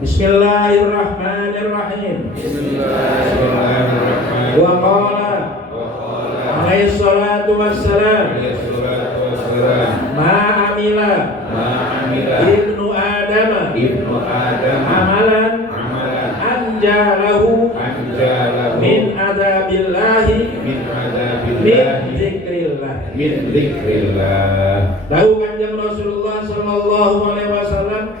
Bismillahirrahmanirrahim. Bismillahirrahmanirrahim. Wa qala alaihi salatu wassalam ma amila ibnu Adam amalan anjalahu min adabillahi min zikrillah. Tahu kanjeng Rasulullah sallallahu alaihi wasallam,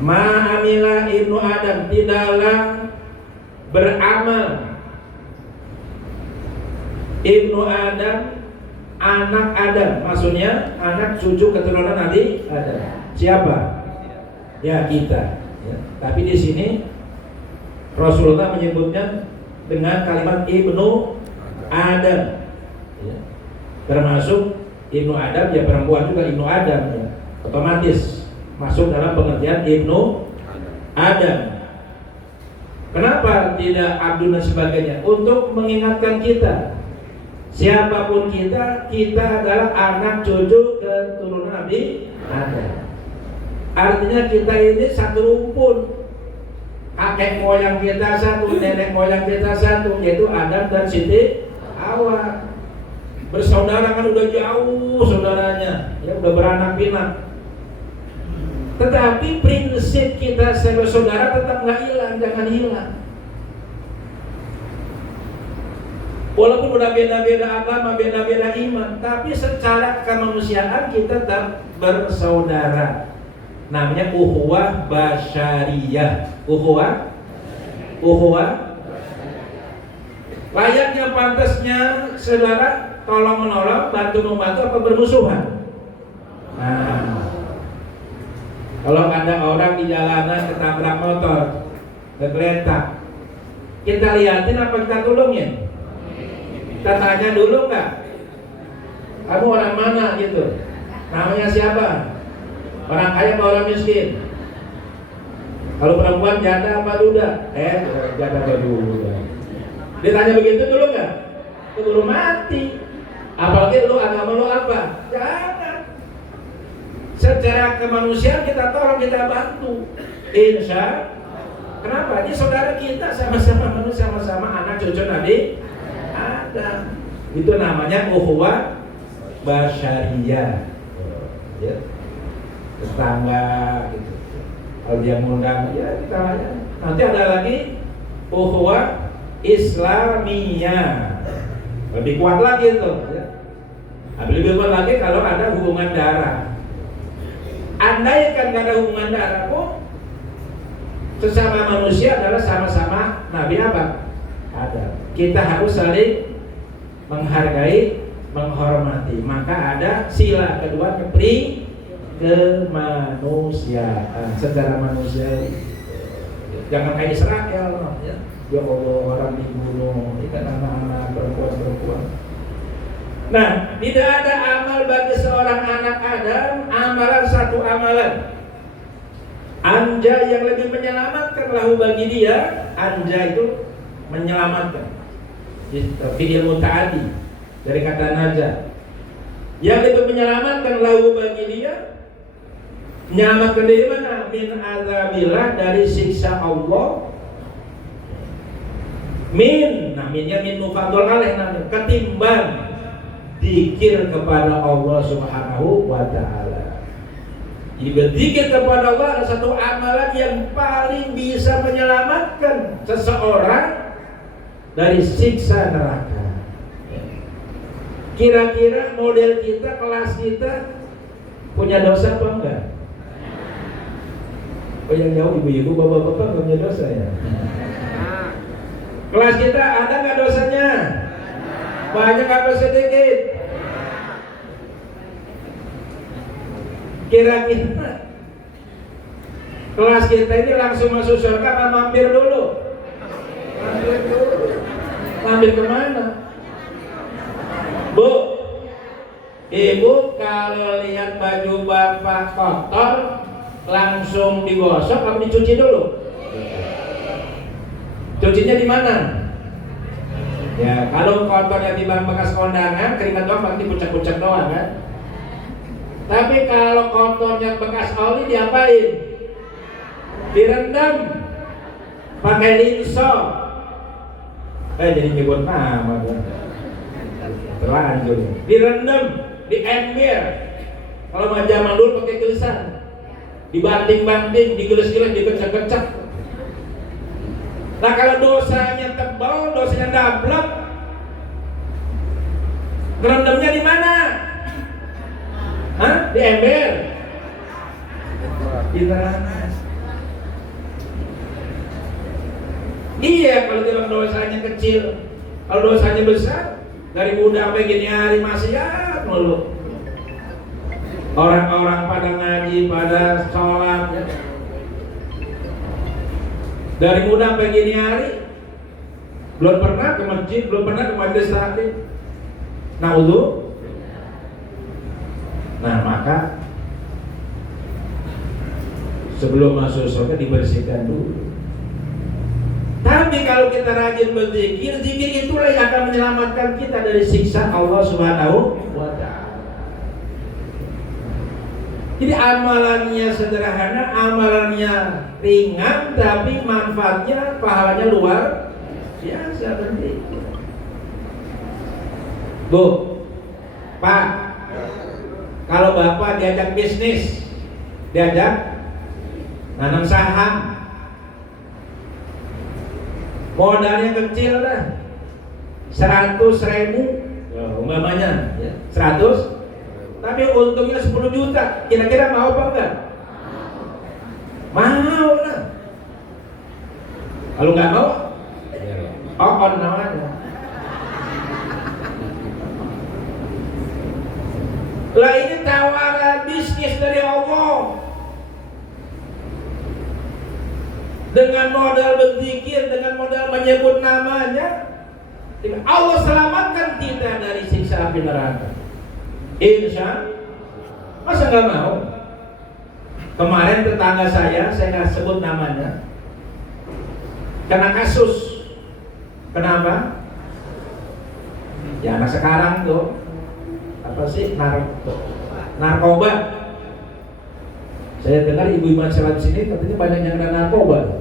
ma amila ibnu Adam, tidaklah beramal ibnu Adam, anak Adam, maksudnya anak cucu keturunan Nabi Adam. Siapa? Ya kita. Ya. Tapi di sini Rasulullah menyebutnya dengan kalimat ibnu Adam. Ya. Termasuk ibnu Adam, ya perempuan juga ibnu Adam. Ya. Otomatis masuk dalam pengertian ibnu Adam. Kenapa tidak Abdul dan sebagainya? Untuk mengingatkan kita, siapapun kita adalah anak cucu keturunan Nabi Adam. Artinya kita ini satu rumpun. Kakek moyang kita satu, nenek moyang kita satu, yaitu Adam dan Siti Hawa. Bersaudara kan udah jauh saudaranya, ya udah beranak pinak. Tetapi prinsip kita sebagai saudara tetap nggak hilang, jangan hilang. Walaupun udah beda-beda agama, beda-beda iman, tapi secara kemanusiaan kita tetap bersaudara. Namanya ukhuwah basyariyah. Ukhuwah layaknya pantasnya saudara tolong menolong, bantu membantu, apa bermusuhan? Nah, kalau ada orang di jalanan ketabrak motor, kegeletak, kita liatin apa kita tolongin? Kita tanya dulu nggak? Kamu orang mana gitu? Namanya siapa? Orang kaya atau orang miskin? Kalau perempuan janda apa duda? Janda atau duda? Ditanya begitu dulu nggak? Keburu mati. Apalagi lu agama lu apa? Jangan. Secara kemanusiaan kita tolong, kita bantu. Insya. Kenapa? Ini saudara kita, sama-sama manusia, sama-sama anak cucu Nabi Adam. Itu namanya ukhuwah basyariyah. Ya. Tetangga gitu. Kalau dia ngundang, ya kita aja. Nanti ada lagi ukhuwah Islamiyah. Lebih kuat lagi itu, ya. Lebih kuat lagi kalau ada hubungan darah. Andai kan gak ada hubungan darah pun, sesama manusia adalah sama-sama Nabi apa? Ada. Kita harus saling menghargai, menghormati. Maka ada sila kedua, kemanusiaan secara manusiawi. Jangan kayak Israel, ya. Ya Allah, orang dibunuh, ikan anak-anak, perempuan-perempuan. Nah, tidak ada amal bagi seorang anak Adam, amalan satu amalan. Anja yang lebih menyelamatkan lahu bagi dia, anja itu menyelamatkan. Fi'il muta'addi dari kata naja. Yang lebih menyelamatkan lahu bagi dia, menyelamatkan dari mana? Min azabillah, dari siksa Allah. Minnya min mufadhal alaih, ketimbang zikir kepada Allah Subhanahu wa ta'ala. Jadi berzikir kepada Allah adalah satu amalan yang paling bisa menyelamatkan seseorang dari siksa neraka. Kira-kira model kita, kelas kita punya dosa apa enggak? Oh, yang jauh ibu-ibu, bapak-bapak enggak punya dosa ya? Kelas kita ada nggak dosanya? Banyak apa sedikit? Kira-kira kelas kita ini langsung masuk surga apa mampir dulu? Mampir dulu. Mampir kemana? Bu, ibu kalau lihat baju bapak kotor langsung digosok apa dicuci dulu? Cucinya di mana? Ya, kalau kotornya di bekas kondangan, keringat doang pasti pucak-pucak doang kan. Tapi kalau kotornya bekas oli diapain? direndam pakai linso. Jadi nyebut nama kan. Terlanjur. Direndam, di ember. Kalau mah zaman dulu pakai gelesan. Dibanting-banting, digeles-geles, dikecek-kecek. Nah kalau dosanya tebal, dosanya dablek, ngerendamnya di mana? Hah? Di ember? Di tanah. Iya, kalau bilang dosanya kecil, kalau dosanya besar, dari muda sampai gini hari maksiat mulu. Orang-orang pada ngaji, pada sholat, ya. Dari muda sampai gini hari, belum pernah ke masjid, belum pernah ke majelis taklim. Nah maka sebelum masuk surga dibersihkan dulu. Tapi kalau kita rajin berzikir, zikir itulah yang akan menyelamatkan kita dari siksa Allah Subhanahu wa ta'ala. Jadi amalannya sederhana, amalannya ringan, tapi manfaatnya, pahalanya luar biasa penting. Bu, Pak, kalau Bapak diajak bisnis, diajak nanam saham, modalnya kecil dah, 100.000, umpamanya, 100, tapi untungnya 10 juta, kira-kira mau apa enggak? Mau lah. Kalau nggak mau, on namanya. Lah ini tawaran bisnis dari Allah. Dengan modal berzikir, dengan modal menyebut namanya, Allah selamatkan kita dari siksa api neraka. Insya, masa nggak mau? Kemarin tetangga saya nggak sebut namanya, kena kasus. Kenapa? Ya anak sekarang tuh apa sih narkoba. Saya dengar ibu-ibu salat di sini katanya banyak yang kena narkoba.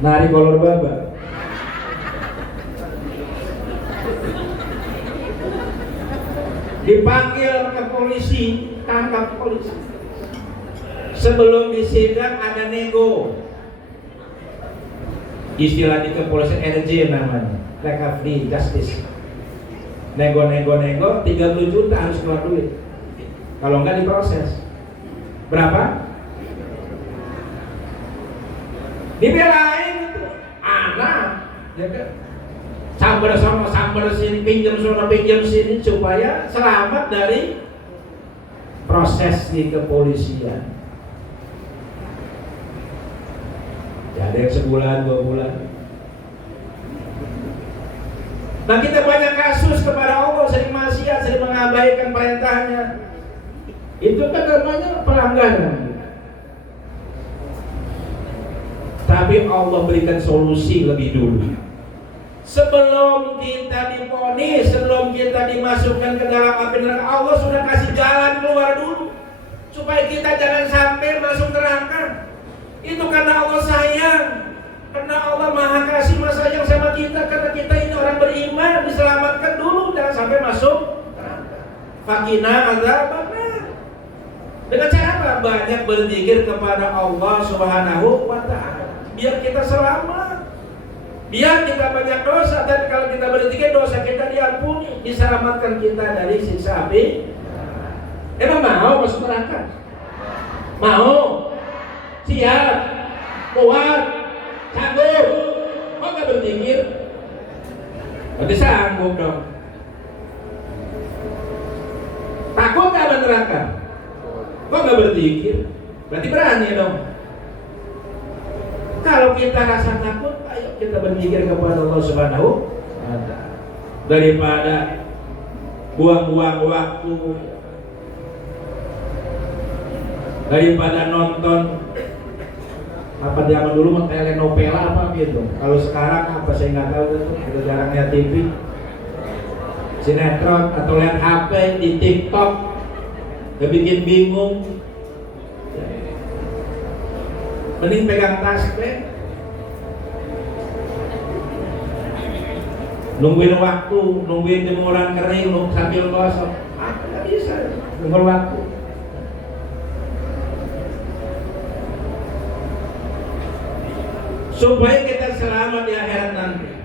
Nari kolor baba. Dipanggil ke polisi, tangkap polisi. Sebelum disidang ada nego. Istilah di kepolisian RJ namanya, recovery justice. Nego 30 juta harus keluar duit. Kalau enggak diproses. Berapa? Dibelain itu anak, ya kan? Sambar sama sambar sini, pinjam sana pinjam sini supaya selamat dari proses di kepolisian. Ya ada yang sebulan 2 bulan. Nah kita banyak kasus kepada Allah, sering maksiat, sering mengabaikan perintahnya. Itu kan namanya pelanggaran. Tapi Allah berikan solusi lebih dulu. Sebelum kita divonis, sebelum kita dimasukkan ke dalam api neraka, Allah sudah kasih jalan keluar dulu supaya kita jangan sampai masuk neraka. Itu karena Allah sayang, karena Allah maha kasih, maha sayang sama kita, karena kita ini orang beriman, diselamatkan dulu jangan sampai masuk neraka. Fakina azabannar. Dengan cara apa? Banyak berzikir kepada Allah Subhanahu wa ta'ala, biar kita selamat. Biar kita banyak dosa, dan kalau kita berzikir dosa kita diampuni, diselamatkan kita dari siksa api. Emang mau masuk neraka? Mau? Siap? Kuat? Sanggup? Kok nggak berzikir? Berarti sanggup dong. Takut nggak sama neraka? Kok nggak berzikir? Berarti berani dong. Kalau kita rasa takut, ayo kita berzikir kepada Allah Subhanahu wa ta'ala. Daripada buang-buang waktu, daripada nonton apa zaman dulu mah telenovela apa gitu. Kalau sekarang apa saya nggak tahu tuh, udah jarang lihat TV, sinetron atau lihat HP di TikTok, udah bikin bingung. Mending pegang tas teh. Nungguin waktu, nungguin jemuran kering, sambil gosok. Nggak bisa, nunggu waktu. Supaya kita selamat di akhirat nanti.